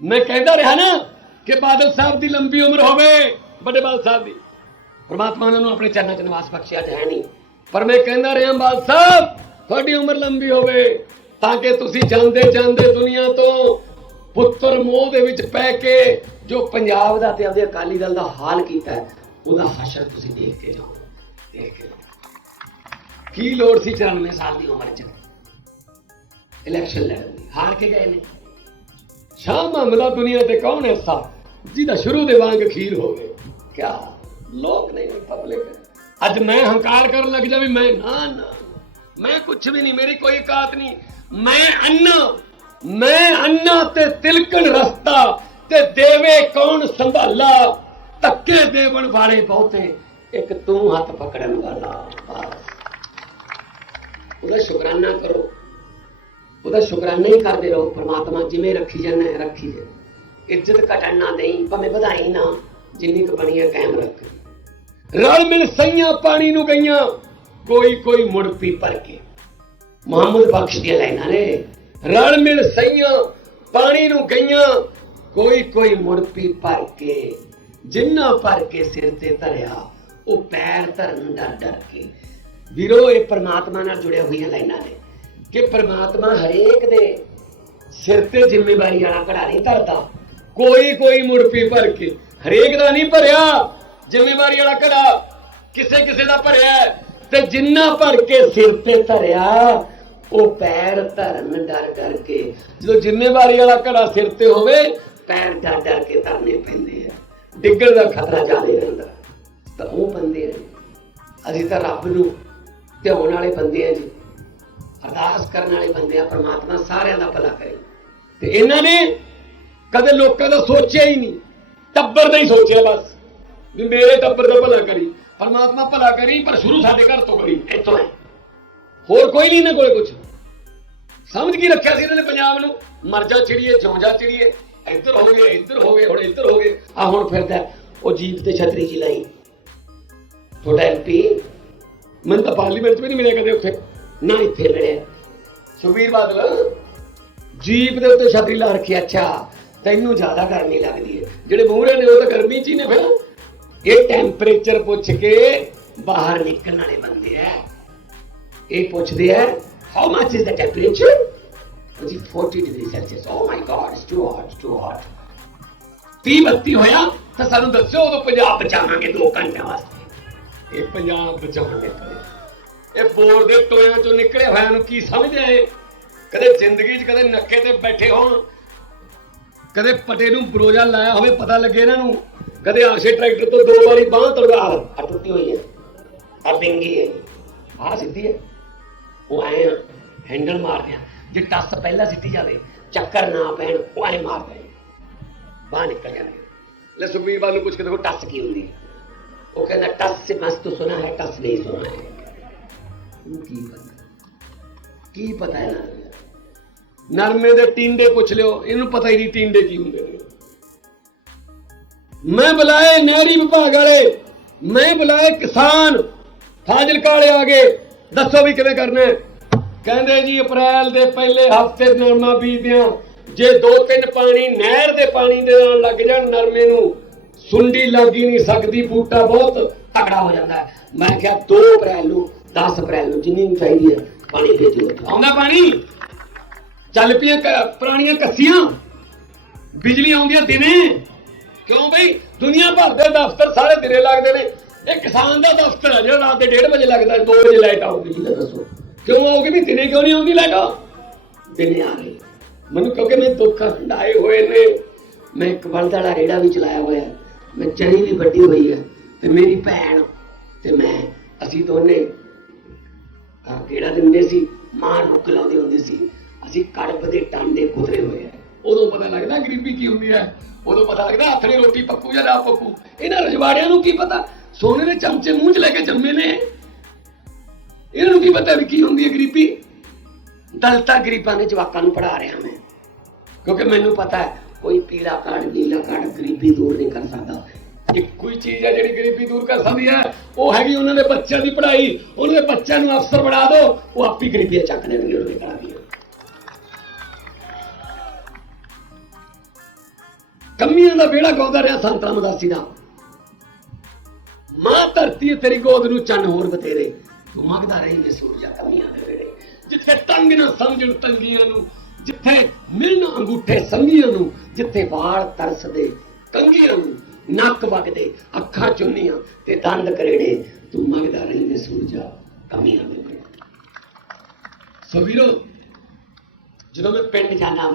ਮੈਂ ਕਹਿੰਦਾ ਰਿਹਾ ਨਾ ਕਿ ਬਾਦਲ ਸਾਹਿਬ ਦੀ ਲੰਬੀ ਉਮਰ ਹੋਵੇ, ਵੱਡੇ ਬਾਦਲ ਸਾਹਿਬ ਦੀ। ਪ੍ਰਮਾਤਮਾ ਨੇ ਉਹਨੂੰ ਆਪਣੇ ਚਰਨਾਂ 'ਚ ਨਿਵਾਸ ਬਖਸ਼ਿਆ ਤੇ ਹੈ ਨਹੀਂ। ਪਰ ਮੈਂ ਕਹਿੰਦਾ ਰਿਹਾ, ਬਾਦਲ ਸਾਹਿਬ, ਤੁਹਾਡੀ ਉਮਰ ਲੰਬੀ ਹੋਵੇ, ਤਾਂ ਕਿ ਤੁਸੀਂ ਜਾਂਦੇ ਜਾਂਦੇ ਦੁਨੀਆ ਤੋਂ ਪੁੱਤਰ ਮੋਹ ਦੇ ਵਿੱਚ ਪੈ ਕੇ ਜੋ ਪੰਜਾਬ ਦਾ ਤੇ ਆਪਦੇ ਅਕਾਲੀ ਦਲ ਦਾ ਹਾਲ ਕੀਤਾ ਉਹਦਾ ਹਸ਼ਰ ਤੁਸੀਂ ਦੇਖ ਕੇ ਜਾਓ, ਦੇਖ ਕੇ ਕੀ ਲੋੜ ਸੀ 94 ਸਾਲ ਦੀ ਉਮਰ 'ਚ? ਇਲੈਕਸ਼ਨ ਲੜਨ ਹਾਰ ਕੇ ਗਏ ਨੇ। ਸ਼ਾਹ ਮਾਮਲਾ ਦੁਨੀਆ ਤੇ ਕੌਣ ਐਸਾ ਜਿਹਦਾ ਸ਼ੁਰੂ ਦੇ ਵਾਂਗ ਖੀਰ ਹੋਵੇ। ਕਿਆ ਲੋਕ ਨਹੀਂ ਪਬਲਿਕ? ਅੱਜ ਮੈਂ ਹੰਕਾਰ ਕਰਨ ਲੱਗ ਜਾ ਵੀ ਮੈਂ ਨਾ ਨਾ ਮੈਂ ਕੁਝ ਵੀ ਨਹੀਂ, ਮੇਰੀ ਕੋਈ ਔਕਾਤ ਨਹੀਂ। ਮੈਂ ਅੰਨਾ ਮੈਂ ਅੰਨਾ ਤੇ ਤਿਲਕਣ ਰਸਤਾ ਤੇ ਦੇਵੇ ਕੌਣ ਸੰਭਾਲਾ? ਧੱਕੇ ਦੇਵਣ ਵਾਲੇ ਬਹੁਤੇ, ਇੱਕ ਤੂੰ ਹੱਥ ਪਕੜਨ ਵਾਲਾ। ਬਸ। ਉਹਦਾ ਸ਼ੁਕਰਾਨਾ ਕਰੋ। ਉਹਦਾ ਸ਼ੁਕਰਾਨਾ ਹੀ ਕਰਦੇ ਰਹੋ ਪ੍ਰਮਾਤਮਾ, ਜਿਵੇਂ ਰੱਖੀ ਜਾਂਦਾ ਹੈ ਰੱਖੀ ਜੇ ਇੱਜ਼ਤ ਘਟਣ ਨਾ ਦੇਈ, ਭਾਵੇਂ ਵਧਾਈ ਨਾ, ਜਿੰਨੀ ਕੁ ਬਣੀ ਹੈ ਕਾਇਮ ਰੱਖ। ਰਲ ਮਿਲ ਸਈਆਂ ਪਾਣੀ ਨੂੰ ਗਈਆਂ, ਕੋਈ ਕੋਈ ਮੁੜ ਪੀ ਭਰ ਕੇ। ਮੁਹੰਮਦ ਬਖਸ਼ ਦੀਆਂ ਲਾਈਨਾਂ ਨੇ। ਰਲ ਮਿਲ ਸਈਆਂ ਪਾਣੀ ਨੂੰ ਗਈਆਂ, ਕੋਈ ਕੋਈ ਮੁੜ ਪੀ ਭਰ ਕੇ। ਜਿੰਨਾ ਭਰ ਕੇ ਸਿਰ ਤੇ ਧਰਿਆ, ਉਹ ਪੈਰ ਧਰਨ ਦਾ ਡਰ ਕੇ। ਵੀਰੋ, ਇਹ ਪਰਮਾਤਮਾ ਨਾਲ ਜੁੜਿਆ ਹੋਈਆਂ ਲਾਈਨਾਂ ਨੇ। ਕਿ ਪ੍ਰਮਾਤਮਾ ਹਰੇਕ ਦੇ ਸਿਰ ਤੇ ਜ਼ਿੰਮੇਵਾਰੀ ਵਾਲਾ ਘੜਾ ਨਹੀਂ ਧਰਦਾ। ਕੋਈ ਕੋਈ ਮੁੜ ਪੀ ਭਰ ਕੇ। ਹਰੇਕ ਦਾ ਨਹੀਂ ਭਰਿਆ। ਜ਼ਿੰਮੇਵਾਰੀ ਵਾਲਾ ਘੜਾ ਕਿਸੇ ਕਿਸੇ ਦਾ ਭਰਿਆ ਤੇ ਜਿੰਨਾ ਭਰ ਕੇ ਸਿਰ ਤੇ ਧਰਿਆ, ਉਹ ਪੈਰ ਧਰਨ ਡਰ ਕਰਕੇ। ਜਦੋਂ ਜ਼ਿੰਮੇਵਾਰੀ ਵਾਲਾ ਘੜਾ ਸਿਰ ਤੇ ਹੋਵੇ, ਪੈਰ ਡਰ ਡਰ ਕੇ ਧਰਨੇ ਪੈਂਦੇ ਆ। ਡਿੱਗਣ ਦਾ ਖਤਰਾ ਜ਼ਿਆਦਾ ਰਹਿੰਦਾ। ਤਾਂ ਉਹ ਬੰਦੇ ਨੇ। ਅਸੀਂ ਤਾਂ ਰੱਬ ਨੂੰ ਧਿਆਉਣ ਵਾਲੇ ਬੰਦੇ ਆ ਜੀ। ਅਰਦਾਸ ਕਰਨ ਵਾਲੇ ਬੰਦੇ ਆ, ਪ੍ਰਮਾਤਮਾ ਸਾਰਿਆਂ ਦਾ ਭਲਾ ਕਰੇ। ਤੇ ਇਹਨਾਂ ਨੇ ਕਦੇ ਲੋਕਾਂ ਦਾ ਸੋਚਿਆ ਹੀ ਨਹੀਂ। ਟੱਬਰ ਦਾ ਹੀ ਸੋਚਿਆ ਬਸ, ਵੀ ਮੇਰੇ ਟੱਬਰ ਦਾ ਭਲਾ ਕਰੀ। ਪਰਮਾਤਮਾ ਭਲਾ ਕਰੀ, ਪਰ ਸ਼ੁਰੂ ਸਾਡੇ ਘਰ ਤੋਂ ਕਰੀ। ਇੱਥੋਂ ਹੈ ਹੋਰ ਕੋਈ ਨਹੀਂ ਇਹਨਾਂ ਕੋਲੇ ਕੁਝ ਸਮਝ ਕੀ ਰੱਖਿਆ ਸੀ ਇਹਨਾਂ ਨੇ ਪੰਜਾਬ ਨੂੰ? ਮਰਜਾ ਚਿੜੀਏ ਜੌਂਜਾ ਚਿੜੀਏ। ਇੱਧਰ ਹੋ ਗਏ, ਇੱਧਰ ਹੋ ਗਏ, ਹੁਣ ਇੱਧਰ ਹੋ ਗਏ। ਆ ਹੁਣ ਫਿਰਦਾ, ਉਹ ਜੀਪ ਤੇ ਛਤਰੀ ਜੀ ਲਾਈ। ਤੁਹਾਡਾ ਐਮਪੀ ਮੈਨੂੰ ਤਾਂ ਪਾਰਲੀਮੈਂਟ 'ਚ ਵੀ ਨਹੀਂ ਮਿਲਿਆ ਕਦੇ ਉੱਥੇ। ਨਾ ਇੱਥੇ ਮਿਲਿਆ ਸੁਖਬੀਰ ਬਾਦਲ, ਜੀਪ ਦੇ ਉੱਤੇ ਛਤਰੀ ਲਾ ਰੱਖੀ ਅੱਛਾ, ਤੈਨੂੰ ਜ਼ਿਆਦਾ ਗਰਮੀ ਲੱਗਦੀ ਹੈ ਜਿਹੜੇ ਮੂਹਰੇ ਨੇ ਉਹ ਤਾਂ ਗਰਮੀ 'ਚ ਹੀ ਨੇ ਫਿਰ। ਇਹ ਟੈਂਪਰੇਚਰ ਪੁੱਛ ਕੇ ਬਾਹਰ ਨਿਕਲਣ ਵਾਲੇ ਬੰਦੇ ਆ ਇਹ ਪੁੱਛਦੇ ਆ how much is the temperature ਜੀ 40 degree Celsius oh my God it's too hot too hot 30 32 ਹੋਇਆ, ਤਾਂ ਸਾਨੂੰ ਦੱਸਿਓ ਉਦੋਂ ਪੰਜਾਬ ਬਚਾਵਾਂਗੇ 2 ਘੰਟਿਆਂ ਵਾਸਤੇ। ਇਹ ਪੰਜਾਬ ਬਚਾਵਾਂਗੇ। ਇਹ ਬੋਰ ਦੇ ਟੋਇਆਂ ਚੋਂ ਨਿਕਲੇ ਹੋਇਆਂ ਨੂੰ ਕੀ ਸਮਝਦੇ ਆ ਇਹ? ਕਦੇ ਜ਼ਿੰਦਗੀ 'ਚ ਕਦੇ ਨੱਕੇ ਤੇ ਬੈਠੇ ਹੋਣ, ਕਦੇ ਪਟੇ ਨੂੰ ਬਰੋਜਾ ਲਾਇਆ ਹੋਵੇ ਪਤਾ ਲੱਗੇ ਇਹਨਾਂ ਨੂੰ, ਕਦੇ ਆਸ਼ੇ ਟਰੈਕਟਰ ਤੋਂ ਦੋ ਵਾਰੀ ਬਾਹ ਤੜਵਾ ਆ ਟੁੱਟੀ ਹੋਈ ਹੈ। ਆ ਪਿੰਗੀ ਹੈ। ਆ ਸਿੱਧੀ ਹੈ। ਉਹ ਆਏ ਹੈਂਡਲ ਮਾਰਦੇ ਆ। ਜੇ ਟੱਸ ਪਹਿਲਾਂ ਸਿੱਟੀ ਜਾਵੇ, ਚੱਕਰ ਨਾ ਪੈਣ, ਉਹ ਐ ਮਾਰਦੇ ਬਾਹਰ ਨਿਕਲ ਜਾਂਦੇ ਲੈ ਸੁਖਬੀਰ ਬਾਲ ਨੂੰ ਪੁੱਛ ਕੇ ਦੇਖੋ ਟੱਸ ਕੀ ਹੁੰਦੀ ਹੈ। ਉਹ ਕਹਿੰਦਾ, ਟੱਸ ਸੇ ਮਸਤ ਸੁਣਾ ਹੈ, ਟੱਸ ਨਹੀਂ ਸੁਣਾ ਹੈ। ਉਹਨੂੰ ਕੀ ਪਤਾ? ਕੀ ਪਤਾ ਹੈ ਨਰਮੇ ਦੇ ਟਿੰਡੇ ਪੁੱਛ ਲਿਓ, ਇਹਨੂੰ ਪਤਾ ਹੀ ਨਹੀਂ ਟਿੰਡੇ ਕੀ ਹੁੰਦੇ ਨੇ। ਮੈਂ ਬੁਲਾਏ ਨਹਿਰੀ ਵਿਭਾਗ ਵਾਲੇ, ਮੈਂ ਬੁਲਾਏ ਕਿਸਾਨ। ਫਾਜ਼ਿਲਕਾ ਵਾਲੇ ਆ ਗਏ, ਦੱਸੋ ਵੀ ਕਿਵੇਂ ਕਰਨਾ ਕਹਿੰਦੇ ਜੀ, ਅਪ੍ਰੈਲ ਦੇ ਪਹਿਲੇ ਹਫ਼ਤੇ ਨਰਮਾ ਬੀਜਦੇ ਬੀਜਦਿਆਂ, ਜੇ ਦੋ ਤਿੰਨ ਪਾਣੀ ਨਹਿਰ ਦੇ ਪਾਣੀ ਦੇ ਨਾਲ ਲੱਗ ਜਾਣ ਨਰਮੇ ਨੂੰ, ਸੁੰਡੀ ਲੱਗ ਹੀ ਨਹੀਂ ਸਕਦੀ, ਬੂਟਾ ਬਹੁਤ ਤਕੜਾ ਹੋ ਜਾਂਦਾ ਮੈਂ ਕਿਹਾ 2 ਅਪ੍ਰੈਲ ਨੂੰ 10 ਅਪ੍ਰੈਲ ਨੂੰ ਜਿੰਨੀ ਚਾਹੀਦੀ ਹੈ ਪਾਣੀ ਭੇਜੋ ਆਉਂਦਾ ਪਾਣੀ? ਚੱਲ ਪਈਆਂ ਕ- ਪੁਰਾਣੀਆਂ ਕੱਸੀਆਂ। ਬਿਜਲੀ ਆਉਂਦੀ ਹੈ ਦਿਨੇ। ਕਿਉਂ ਬਈ? ਦੁਨੀਆ ਭਰ ਦੇ ਦਫ਼ਤਰ ਸਾਰੇ ਦਿਨੇ ਲੱਗਦੇ ਨੇ। ਇਹ ਕਿਸਾਨ ਦਾ ਦਫ਼ਤਰ ਹੈ ਜਿਹੜਾ ਰਾਤ ਦੇ 1:30 ਵਜੇ ਲੱਗਦਾ 2 ਵਜੇ ਲਾਈਟ ਆਉਂਦੀ ਜੀ ਦੱਸੋ? ਕਿਉਂ ਆਉਗੀ ਵੀ ਦਿਨੇ ਕਿਉਂ ਨਹੀਂ ਆਉਂਦੀ ਲਾਈਟ ਦਿਨੇ ਆ ਗਈ ਮੈਨੂੰ ਕਿਉਂਕਿ ਮੈਂ ਦੁੱਖ ਹੰਡਾਏ ਹੋਏ ਨੇ। ਮੈਂ ਇੱਕ ਬਲਦ ਵਾਲਾ ਰੇੜਾ ਵੀ ਚਲਾਇਆ ਹੋਇਆ ਮੈਂ ਚਰੀ ਵੀ ਵੱਡੀ ਹੋਈ ਹੈ। ਤੇ ਮੇਰੀ ਭੈਣ ਤੇ ਮੈਂ ਅਸੀਂ ਦੋਨੇ ਕਿਹੜਾ ਦਿੰਦੇ ਸੀ? ਮਾਂ ਰੁੱਕ ਲਾਉਂਦੇ ਹੁੰਦੇ ਸੀ। ਅਸੀਂ ਕੜਪ ਦੇ ਟਾਂਡੇ ਕੁਤਰੇ ਹੋਏ ਆ। ਉਦੋਂ ਪਤਾ ਲੱਗਦਾ ਗਰੀਬੀ ਕੀ ਹੁੰਦੀ ਹੈ? ਉਦੋਂ ਪਤਾ ਲੱਗਦਾ ਹੱਥ ਰੋਟੀ, ਪੱਕੂ ਜਾਂ ਨਾ ਪੱਕੂ। ਇਹਨਾਂ ਰਜਵਾੜਿਆਂ ਨੂੰ ਕੀ ਪਤਾ? ਸੋਨੇ ਦੇ ਚਮਚੇ ਮੂੰਹ 'ਚ ਲੈ ਕੇ ਜੰਮੇ ਨੇ। ਇਹਨਾਂ ਨੂੰ ਕੀ ਪਤਾ ਵੀ ਕੀ ਹੁੰਦੀ ਹੈ ਗਰੀਬੀ? ਦਲਤਾ ਗਰੀਬਾਂ ਦੇ ਜਵਾਕਾਂ ਨੂੰ ਪੜਾ ਰਿਹਾ ਮੈਂ। ਕਿਉਂਕਿ ਮੈਨੂੰ ਪਤਾ ਹੈ, ਕੋਈ ਪੀਲਾ ਕਾਰਡ, ਨੀਲਾ ਕਾਰਡ ਗਰੀਬੀ ਦੂਰ ਨਹੀਂ ਕਰ ਸਕਦਾ। ਇੱਕੋ ਚੀਜ਼ ਹੈ ਜਿਹੜੀ ਗਰੀਬੀ ਦੂਰ ਕਰ ਸਕਦੀ ਹੈ ਉਹ ਹੈਗੀ ਉਹਨਾਂ ਦੇ ਬੱਚਿਆਂ ਦੀ ਪੜ੍ਹਾਈ। ਉਹਨਾਂ ਦੇ ਬੱਚਿਆਂ ਨੂੰ ਅਫਸਰ ਬਣਾ ਦਿਓ ਉਹ ਆਪੀ ਗਰੀਬੀ ਚੱਕ ਲੈਣਗੇ ਉਹਨੇ ਕਰਾ ਦਿਓ ਕੰਮੀਆਂ ਦਾ ਵੇੜਾ ਗਾਉਂਦਾ ਰਿਹਾ ਸੰਤ ਰਾਮਦਾਸੀ ਦਾ। ਮਾਂ ਧਰਤੀ ਤੇਰੀ ਗੋਦ ਨੂੰ ਚੰਨ ਹੋਰ ਬਤੇਰੇ। ਤੂੰ ਮੰਗਦਾ ਰਹੀ ਸੂਰਜਾ ਕੰਮੀਆਂ ਦੇ ਵੇੜੇ ਜਿੱਥੇ ਤੰਗ ਨਾ ਸਮਝਣ ਤੰਗੀਆਂ ਨੂੰ, ਜਿੱਥੇ ਮਿਲਣ ਅੰਗੂਠੇ ਸੰਗੀਆਂ ਨੂੰ, ਜਿੱਥੇ ਵਾਲ ਤਰਸਦੇ ਕੰਗੀਆਂ ਨੂੰ ਨੱਕ ਵਗਦੇ, ਅੱਖਾਂ ਚੁੰਨੀਆਂ ਤੇ ਦੰਦ ਕਰੇੜੇ। ਤੂੰ ਮੰਗਦਾ ਰਹਿੰਦੇ ਸੂਰਜਾ ਕੰਮੀਆਂ ਦੇ ਸੋ ਵੀਰੋ ਜਦੋਂ ਮੈਂ ਪਿੰਡ ਜਾਣਾ